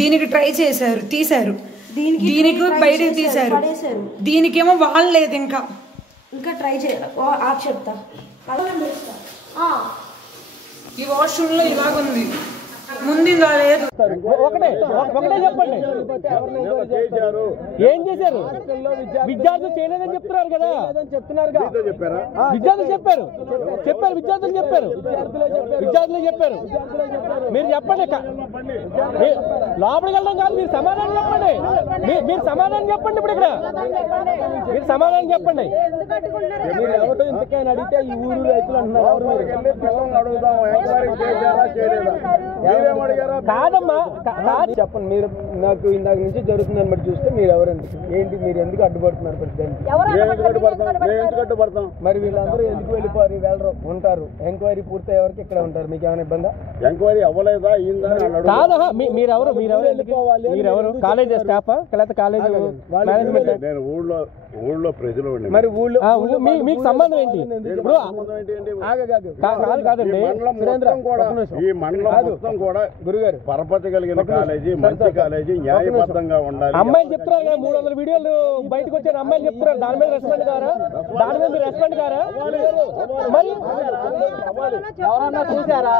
దీనికి ట్రై చేశారు, తీశారు, దీనికి బయటకు తీశారు, దీనికేమో వాళ్ళు లేదు. ఇంకా ట్రై చేయాలి. చెప్తా ఈ వాష్రూమ్ లో ఇలాగుంది, ముందు లేదు. ఒకటే చెప్పండి, ఏం చేశారు? విద్యార్థులు చేయలేదని చెప్తున్నారు కదా, విద్యార్థులు చెప్పారు. మీరు చెప్పండి, లోపలికి వెళ్ళడం కాదు, మీరు సమాధానం చెప్పండి. మీరు సమాధానం చెప్పండి. ఇప్పుడు ఇక్కడ మీరు సమాధానం చెప్పండి. మీరు ఎవరు ఇంతకైనా అడిగితే ఈ ఊరు రైతులు అంటున్నారు. కాదమ్మా, చెప్పండి. మీరు నాకు ఇందాక నుంచి జరుగుతుందని బట్టి చూస్తే మీరు ఎవరండి, ఏంటి, మీరు ఎందుకు అడ్డుపడుతున్నారు? మరి వీళ్ళందరూ ఎందుకు వెళ్ళిపోరు, వెళ్ళరు, ఉంటారు. ఎంక్వైరీ పూర్తి ఎవరికి ఇక్కడ ఉంటారు. మీకు ఏమైనా ఇబ్బందా? ఎంక్వైరీ అవ్వలేదా? కాదా? మీరెవరు? మీరెవరు? కాలేజ్ స్టాఫా లేకపోతే కాలేజ్ మేనేజ్మెంట్? నేను ఊళ్ళో ప్రజలు. మరి ఊళ్ళో మీకు సంబంధం ఏంటి? ఇప్పుడు కాదండి, ఈ మండలం మొత్తం కూడా గురుగారు పరపతి కలిగిన కాలేజీ, మంచి కాలేజీ, న్యాయబద్ధంగా ఉండాలి. అమ్మాయిలు చెప్తున్నారు కదా, 300 వీడియోలు బయటకు వచ్చారు. అమ్మాయిలు చెప్తున్నారు, దాని మీద రెస్పాండ్ కారా? మరి ఎవరన్నా చూసారా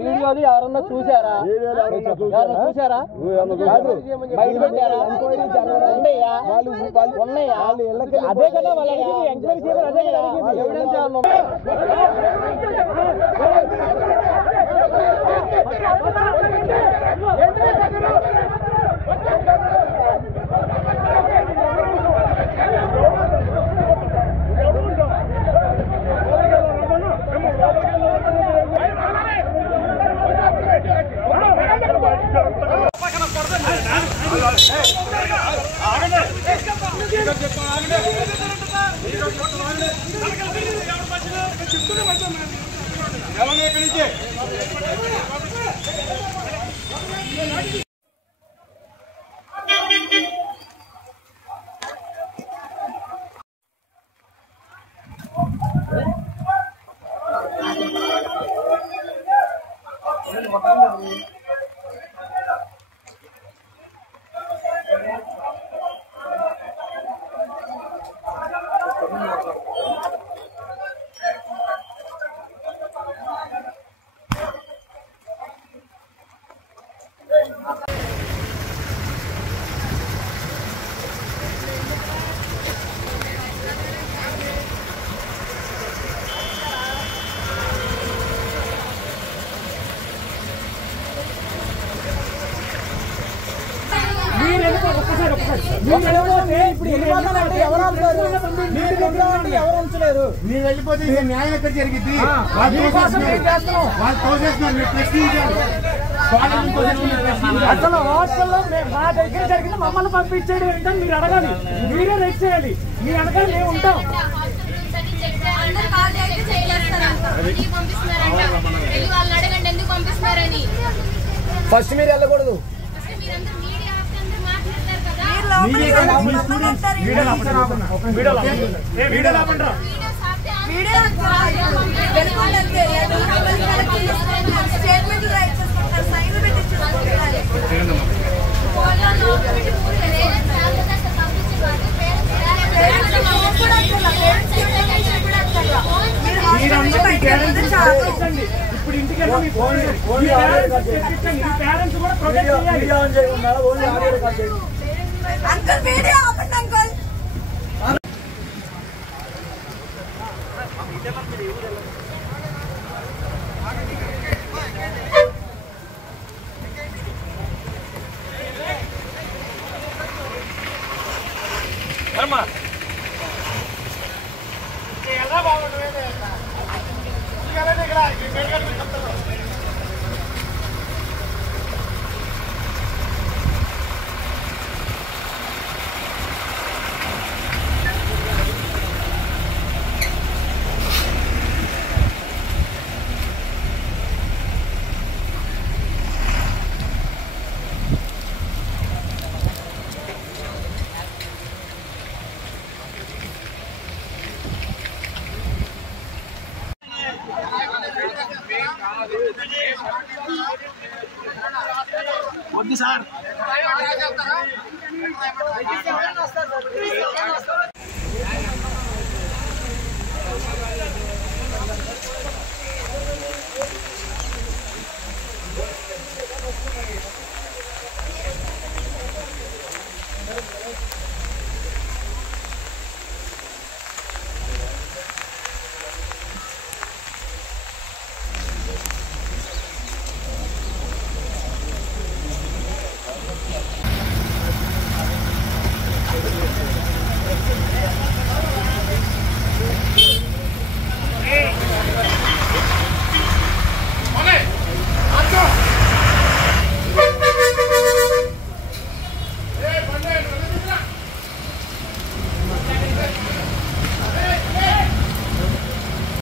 వీడియోలు? ఎవరన్నా చూసారా? బయట పెట్టారా? ఉన్నాయా? అదే కదా వాళ్ళు అడిగింది, ఎంక్వైరీ చేయాలి. అదే కదా అడిగింది, ఎవిడెన్స్ ఏమన్నా? మీరు వెళ్ళిపోతే న్యాయం ఎక్కడ జరిగింది? అసలు హాస్టల్లో మా దగ్గర జరిగింది, మమ్మల్ని పంపించాడు ఏంటని మీరు అడగాలి, మీరే రైట్ చేయాలి. మీ వెనకాల మేము ఉంటాం. ఫస్ట్ మీరు వెళ్ళకూడదు. ఇప్పుడు ఇంటికి పేరెంట్స్ కూడా ప్రొటెక్ట్ చేయాలి. అంకుల్ వీడియో ఆపండి అంకుల్. ఎలా బాగుంటుంది ఇక్కడ